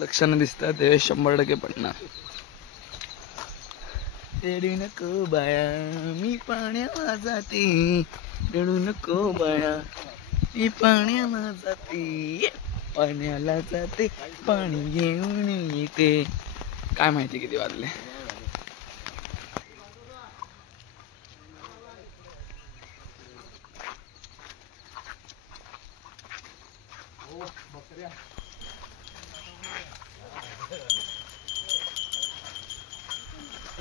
लक्षणं दिसतात ते 100% पडणार. रडू नको बाया मी पाण्याला जाते, रडू नको बाया मी पाण्याला जाते, पाण्याला जाते पाणी घेऊन येते. काय माहिती किती वाजले.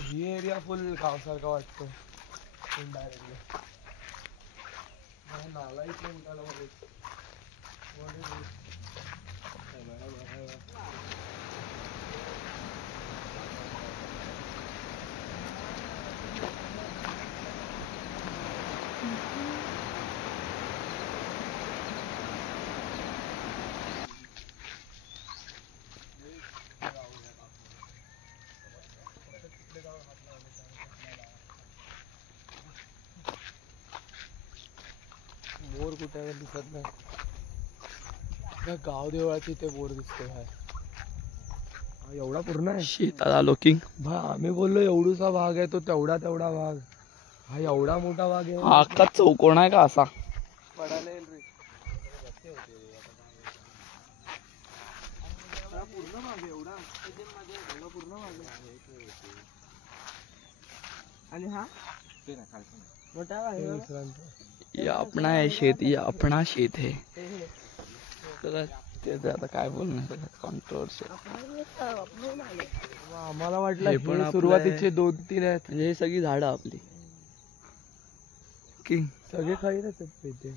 ही एरिया फुल गावसारखा वाटतो. डायरेक्टली नाला इथे निघाला बघ. बोर कुठे दिसत नाही. गाव देवळाची ते बोर दिसतोय. एवढा पूर्ण आहे. शेतात आलो की आम्ही बोललो एवढूसा भाग आहे तो, तेवढा भाग. हा एवढा मोठा भाग आहे. हा अख्खा चौकोन आहे का असा. पडायला येईल रे. पूर्ण भाग एवढा पूर्ण भाग. आणि हा मोठा भाग. ये अपना है शेत, ये अपना शेत है. आता काय बोलणार कॉन्ट्रोवर्शियल. आम्हाला वाटलं सुरुवातीचे 2-3 आहेत. हे सगळी झाडं आपली की सगळे खाई आहेत इथे.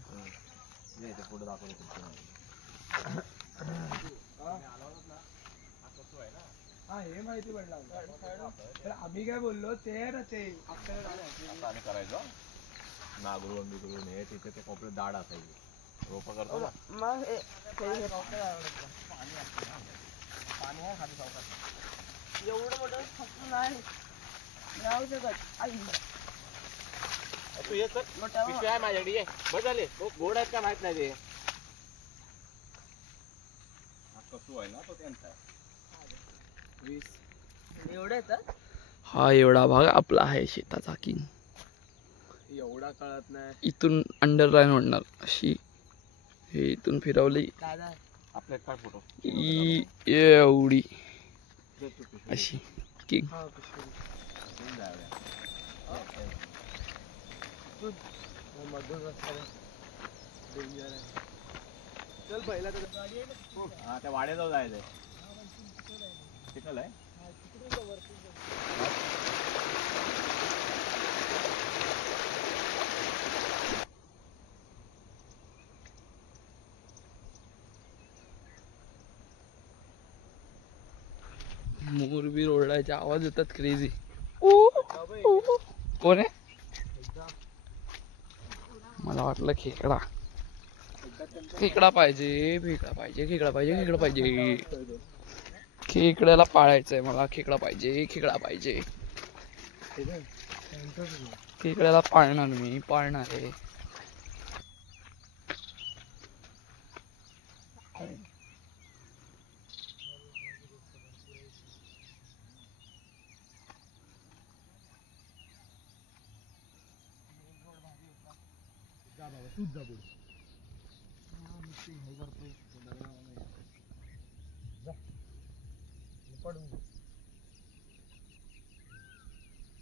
हे माहिती पडलं. आम्ही काय बोललो ते करायचं नागरून बिगरून हे तिथे ते कोपरे दाड असायचे. रोप करतो ना मग पाणी आहे खाली सावकाश. एवढं मोठं नाही राहू शकत. तू ये सर पिशवी आहे माझ्याकडे. ये बस झाले. गोड आहेत का माहित नाही. ते कसू आहे ना तो त्यांचा आहे. एवढं येतात. हा एवढा भाग आपला आहे शेताचा की एवढा कळत नाही. इथून अंडरलाईन होणार अशी. हे इथून फिरवली आपल्या काय फोटो एवढी अशी की चल पहिला हा त्या वाड्याजवळ जायचंय. चिखल आहे. मोरबी ओरडायचे आवाज येतात क्रेझी. कोण आहे. मला वाटलं खेकडा. खेकडा पाहिजे, खेकडा पाहिजे, खेकडा पाहिजे, खेकडा पाहिजे. खेकड्याला पाळायचंय मला. खेकडा पाहिजे, खेकडा पाहिजे. खेकड्याला पाळणार मी. पाळणार आहे.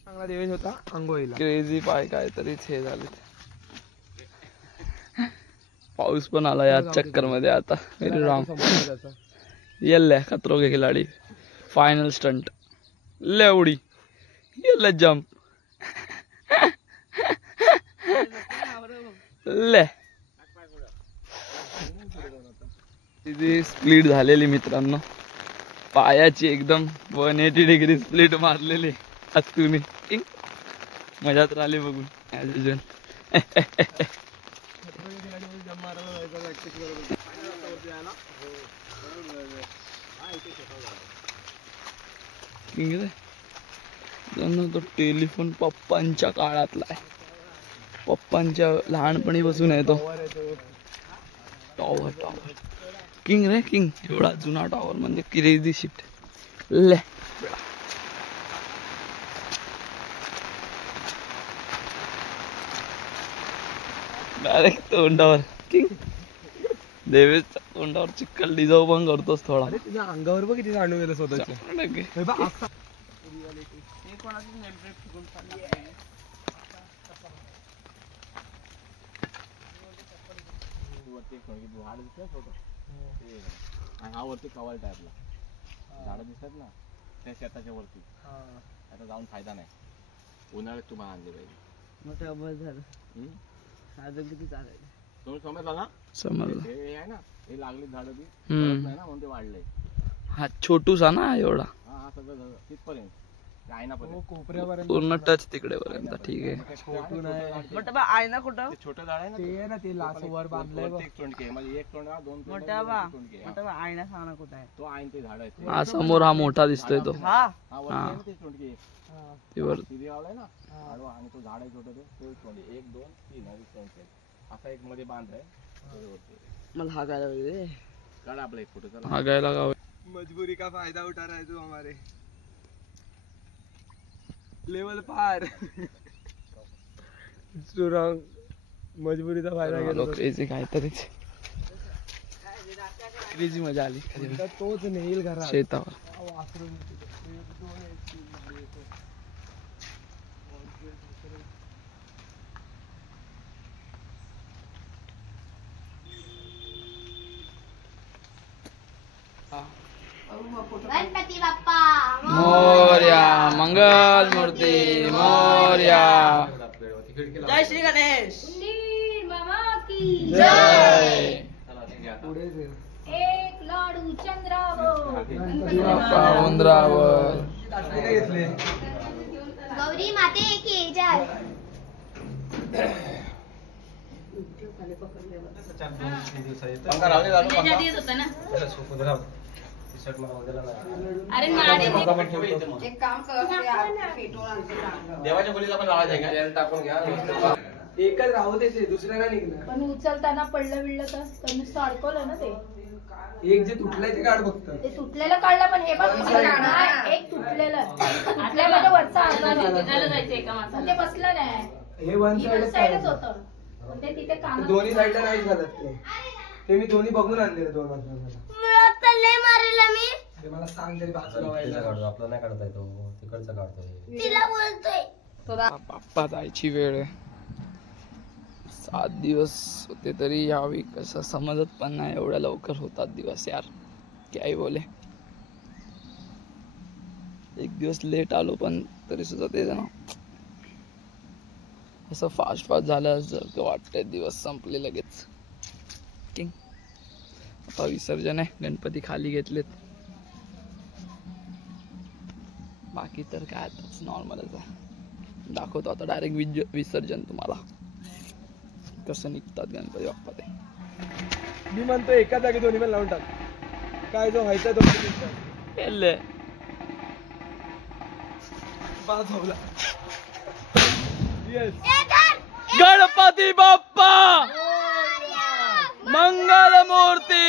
चांगला दिवस होता आंघोळीला. क्रेझी पाय काहीतरीच हे झाले. पाऊस पण आला या चक्कर मध्ये. आता मेरे राम येल्ले खतरो के खिलाडी. फायनल स्टंट लेवडी येल्ले जंप ले. तिथे स्प्लिट झालेली मित्रांनो. पायाची एकदम 180 डिग्री स्प्लिट मारलेली हत्तूने. मजा तर आली बघून. तो टेलिफोन पप्पांच्या काळातला आहे. पप्पांच्या लहानपणी बसून आहे तो. टॉवर टॉवर किंग रे किंग, एवढा जुना टॉवर म्हणजे क्रेझी शिट ले. डायरेक्ट तोंडावर किंग. देवेशच्या तोंडावर चिक्कल डिझर्व पण करतोस थोडा. तुझ्या अंगावर बघ किती जाणून गेलं स्वतःच्या. हा वरती कवाल टाईपला झाडं दिसतात ना त्या शेताच्या वरती. आता जाऊन फायदा नाही, उन्हाळ्यात तुम्हाला आणले पाहिजे. मोठा बस झालं. अजून किती चालायचं तुम्ही समजला ना? समजलं. हे आहे ना, हे लागली झाडं ती नाही ना म्हणून ते वाढलंय. हा छोटूसा ना एवढा. हा हा सगळं झालं तिथपर्यंत आयना कोपऱ्यापर्यंत पूर्ण टच तिकडे पर्यंत. ठीक आहे. आयना कुठं? छोटं झाड आहे ना ते ना ते लास वर बांधलंय बघ. एक तोंडके म्हणजे एक तोंड दोन तोंड आयना सांगा कुठं आहे तो आयन ते झाड आहे. हा समोर हा मोठा दिसतोय तो. हा वरती ते तोंडके ते वर तिथे लावलाय ना आडवा आणि तो झाड आहे छोटं ते तोंड 1 2 3 आणि तोंड असा एक मध्ये बांध आहे. मला हा काय लागले काढा आपला एक फोटो. चला हा गायला गाव. मजबूरी का फायदा उठा रहा है तू हमारे लेवल पार. मजबुरीचा फायदा घेतो. क्रेझी काहीतरीच क्रेझी मजा आली तोच नेईल घरात शेतावर. गणपती बाप्पा मोरया. मंगल मूर्ती मोरया. जय श्री गणेश. मामा की जय. एक लाडू चंद्रावर बाप्पा उंदरावर. गौरी माते की जय. एक काम कर देवाच्या खोलीला पण लावायचं आहे का? टाकून घ्या. एकच राहू दे, दुसऱ्याला निघणार. पण उचलताना पडलं बिडलं तर नुसतं अडकवलं ना ते. एक जे तुटलंय ते काढ फक्त. ते तुटलेलं काढलं पण हे पण एक तुटलेलं आपल्या माझ्या वरचा जायचं एका माणसाला ते बसलं नाही. हे वन साईडच होतं पण ते तिथे काम दोन्ही साईडला नाही झालं ते मी दोन्ही बघून आणलेलं 2 वाजता. ते मला सांग तरी बाजूला व्हायला. आपला नाही काढता येतो, तिकडचं काढतोय. तिला बोलतोय बाप्पा जायची वेळ आहे. 7 दिवस होते तरी यावी कसं समजत पण नाही. एवढ्या लवकर होतात दिवस यार. काय बोले. एक दिवस लेट आलो पण तरी सुद्धा ते ना असं फास्ट झालं असं वाटतंय. दिवस संपले लगेच. किंग आता विसर्जन आहे. गणपती खाली घेतलेत. बाकी तर काय आताच नॉर्मलच आहे. दाखवतो आता डायरेक्ट विसर्जन तुम्हाला कसं निघतात गणपती बाप्पा ते. मी म्हणतो एका जागी दोन्ही पण लावून टाक. काय जो व्हायचा तो केले गणपती बाप्पा मंगल मूर्ती.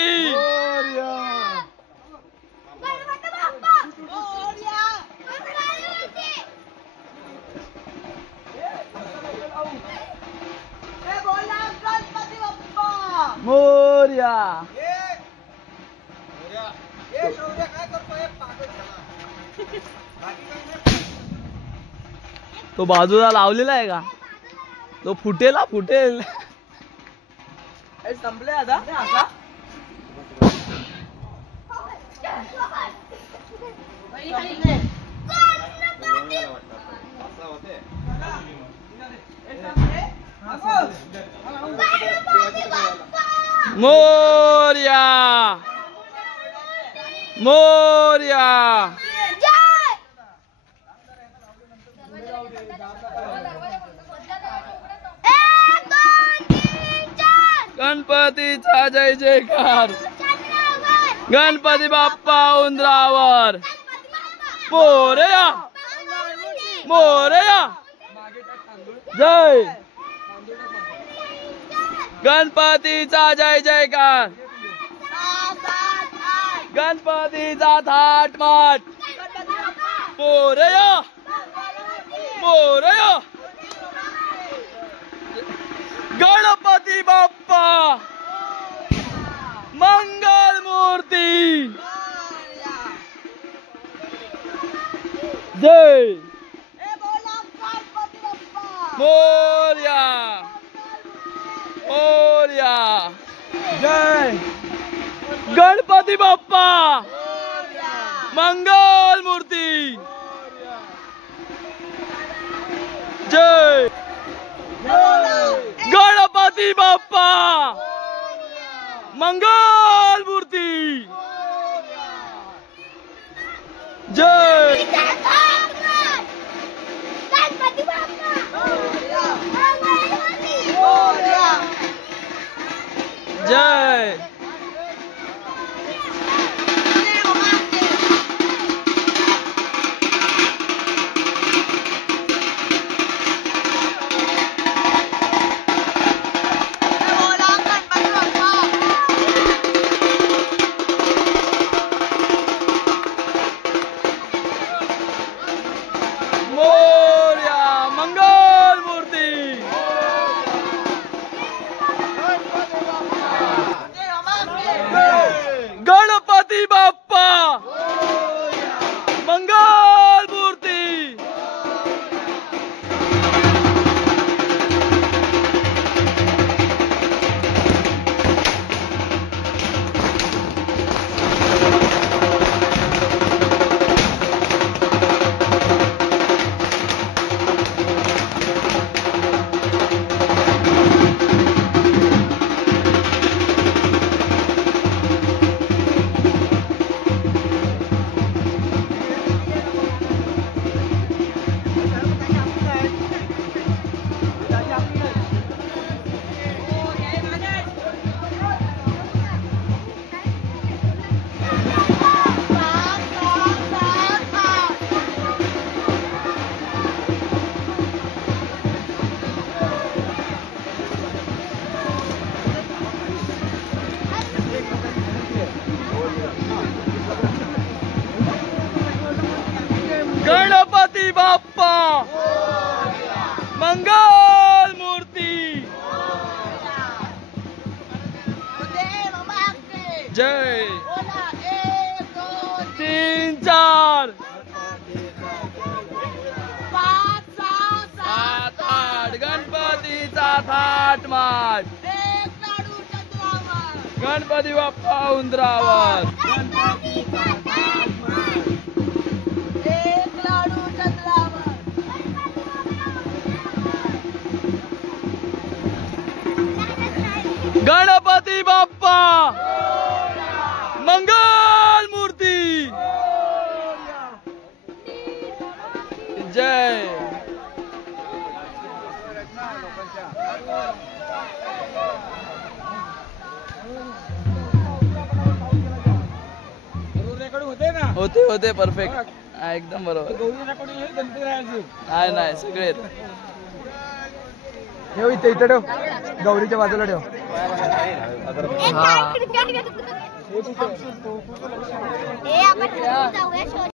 मोरया. तो बाजूला लावलेला आहे का? तो फुटेल संपले आता. मोरया मोरया. गणपतीचा जय जयकार. गणपती बाप्पा उंदरावर. मोरया मोरया. जय गणपतीचा जय जयकार. गणपतीचा थाटमाट मोरया मोरया गणपती बाप्पा मंगल मूर्ती जय मोरया मोरया जय गणपती बाप्पा मंगल मूर्ती जय गणपती बाप्पा मंगल मूर्ती जय गणपती बाप्पा जय मोरया मंगल मूर्ती गणपती बाप्पा मंगल मूर्ती गणपती बाप्पा मंगल मूर्ती जय 3 4 7 8 गणपतीचा थाटमाट गणपती बाप्पा उंदरावर गणपती बाप्पा मंगल मूर्ती जय रेकॉर्डिंग होते ना होते होते परफेक्ट एकदम बरोबर गौरी रेकॉर्डिंग होईल गणपती राहायची नाही नाही सगळे ठेव इथे ठेव गौरीच्या बाजूला ठेव आपण जाऊया शोध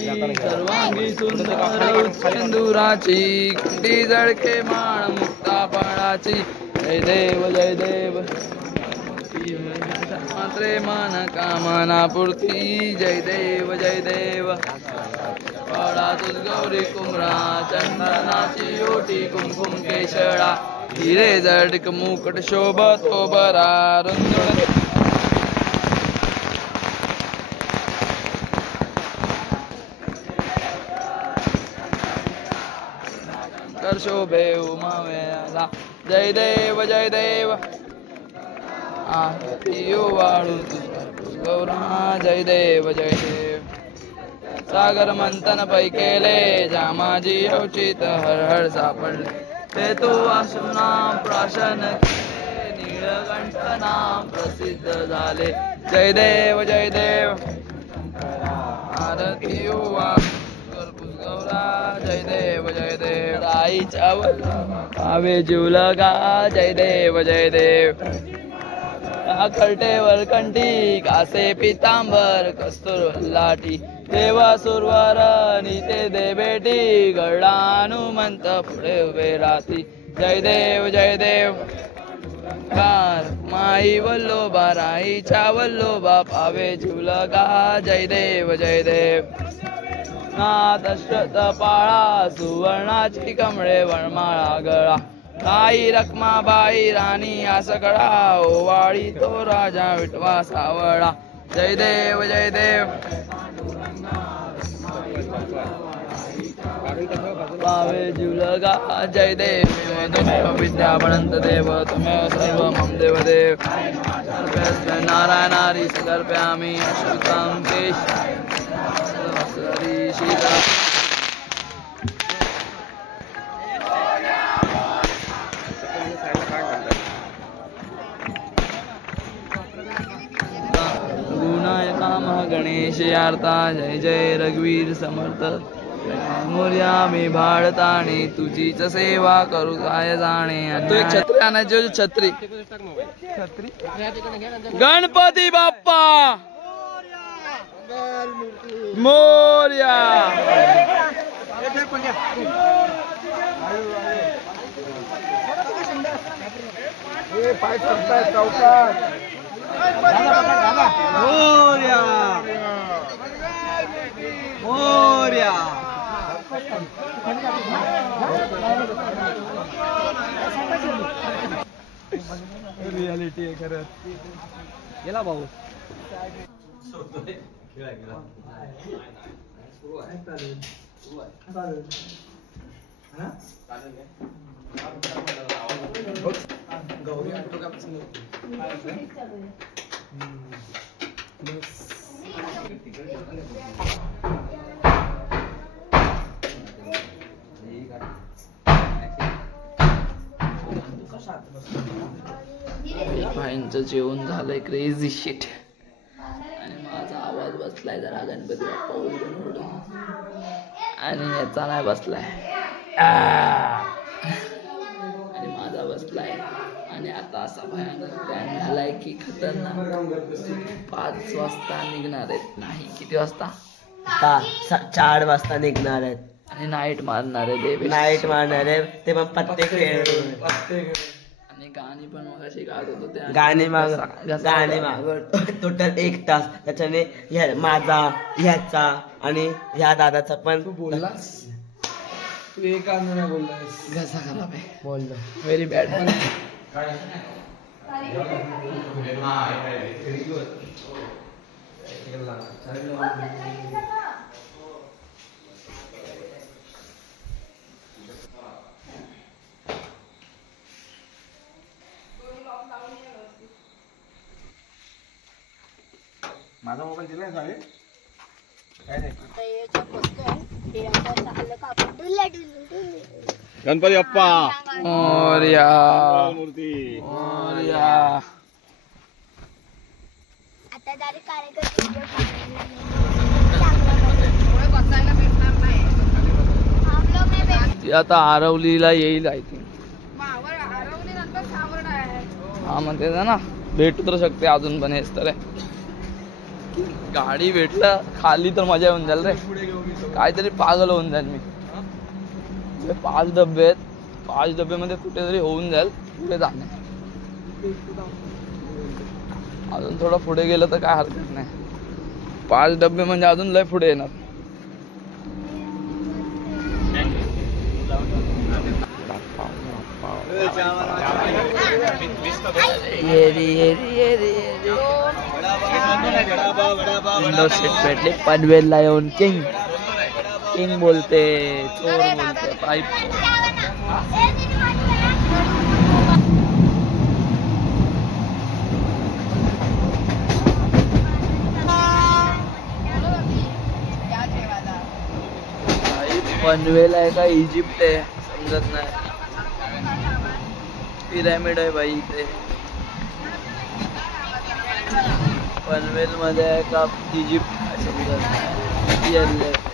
सर्वांगी सुंदर सिंदुराची कुंडी जळके माण मुक्ता फळाची जय देव जय देव मात्रे मन कामना पूर्ती जय देव फळातून गौरी कुमरा चंदनाची ओटी कुंकुम केशळा हिरे जडक मुकुट शोभतो बरा रुंदुळ कर शोभे उमावेला जय देव आरती वाळू गौरा जय देव सागर मंथन पै केले जामाजी औचित हर हर सापडले ते तू वासुनाम प्राशन केले नीळकंठ नाम प्रसिद्ध झाले जय देव आरती गौरा जय देव राईच्या भावे जीवलगा जय देव कलटेवर कंठी कासे पितांबर कस्तूर लाटी देवा सुरवार नीते दे बेटी गळा हनुमंत पुढे उभे राहती जय देव कार माई वल्लोबा राईच्या वल्लोबा पावे जीवलगा जय देव दशरथ पाळा सुवर्णाची कमळे वनमाळा गळा आई रखमाबाई राणी आसकडा ओवाळी तो राजा विठवा सावळा जय देव पावे जीवलगा जय देव विद्या बनंत देव तुम्हें सर्व मम देव नारायणारी संकल्पयामि अश्रुतां केश शीला गुणाय कामः गणेश यार्ता जय रघुवीर समर्थ मोर्या मी भाळताने तुझीच सेवा करू काय जाणे तू एक छत्री आणायची छत्री गणपती बाप्पा मोर्या मोर्या रियालिटी आहे खरं गेला भाऊ गौरी भाईंचं जेवण झालंय क्रेझी शिट आणि माझा आवाज बसलाय जरा गणपती बाप्पा ओरडून आणि याचा नाही बसलाय आणि माझा बसलाय आणि आता असा भयानक प्लॅन झालाय की खतरनाक 5 वाजता निघणार आहेत नाही किती वाजता 4 वाजता निघणार आहेत आणि नाईट मारणार आहे नाईट मारणार आहे ते पण पत्ते खेळ आणि गाणी पण मग अशी गात होतो त्या गाणे माग टोटल 1 तास त्याच्याने माझा ह्याचा आणि ह्या दादाचा पण तू बोललास तू एक नाही बोललास घसा खराब आहे बोललो व्हेरी बॅड माझा मोबाईल दिलाय साडे काय नाही गणपती बाप्पा मोरया मूर्ती मोरया आता डायरेक्ट कार्यक्रम ती आता आरवलीला येईल आय थिंक हा म्हणते ना भेटू तर शकते अजून पण हेच तर आहे गाडी भेटलं खाली तर मजा येऊन जाईल रे काहीतरी पागल होऊन जाईल मी. हे 5 डबे आहेत, 5 डब्यामध्ये कुठेतरी होऊन जाईल पुढे जाणे. अजून थोडं पुढे गेलं तर काय हरकत नाही. 5 डबे म्हणजे अजून लय पुढे येणार. विंडो सीट भेटले पनवेलला येऊन. किंग किंग बोलते, चोर बोलते, पाईप. पनवेल आहे का इजिप्त आहे समजत नाही. पिरॅमिड आहे बाई इथे. पनवेल मध्ये आहे का इजिप्त समजत नाही.